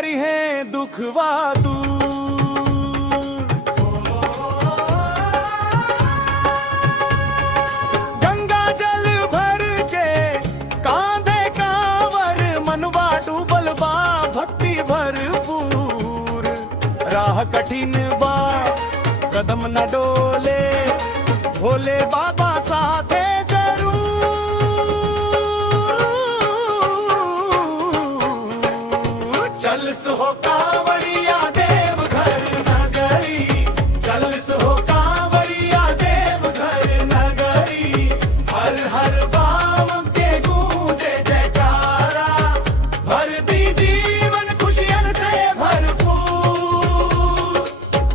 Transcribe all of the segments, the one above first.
करी है दुखवा दूर। गंगा जल भर के कांधे कांवर, मनवा डूबल बा भक्ति भरपूर। राह कठिन बा कदम न डोले, भोले बाबा साथे जरूर। चल सो कांवड़िया देवघर नगरी, चल सो कांवड़िया देवघर नगरी। हर हर बाम के गूंजे जयकारा, भर दी जीवन खुशियन से भरपूर।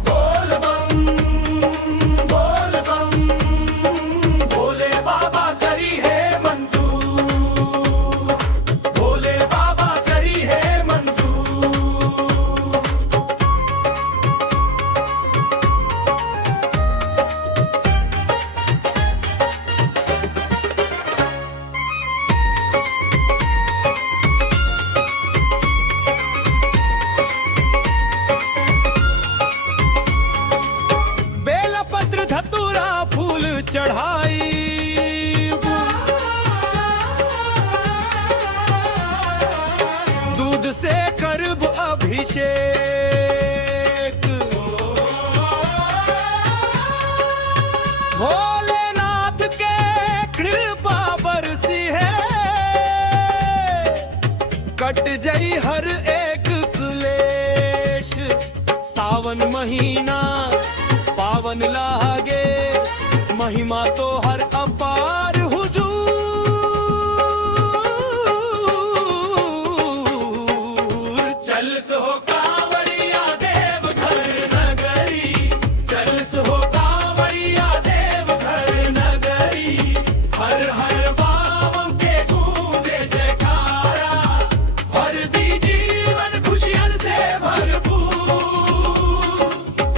बोल बम बोल बम, भोले बाबा करी है मंजूर, भोले बाबा करी है मंजूर। बेलपत्र धतूरा फूल चढ़ाई, दूध से करब अभिषेक। भोलेनाथ के कृपा बरसी है, कट जाई हर एक क्लेश। सावन महीना पावन लागे, महिमा तो हर अपार हुजूर। चल सो कांवड़िया देवघर नगरी, चल सो कांवड़िया देवघर नगरी। हर हर बाम के गूंजे जयकारा, भर दी जीवन खुशियन से भरपूर।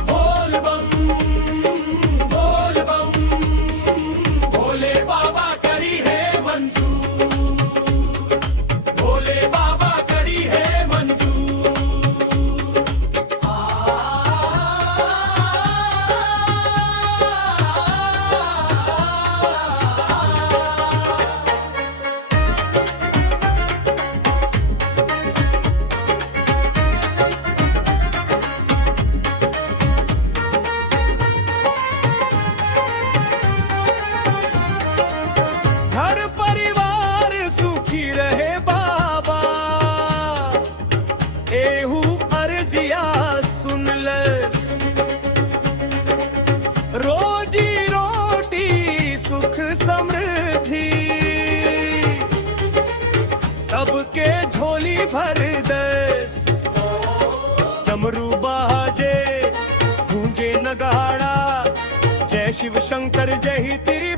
बोल बम बोल बम, भोले बाबा करी है मंजूर, भोले बाबा करी है मंजूर। घर परिवार सुखी रहे बाबा, एहू अर्जिया सुन लस। रोजी रोटी सुख समृद्धि, सबके झोली भर दस। डमरू बाजे गूंजे नगाड़ा, जय शिव शंकर जय ही तेरी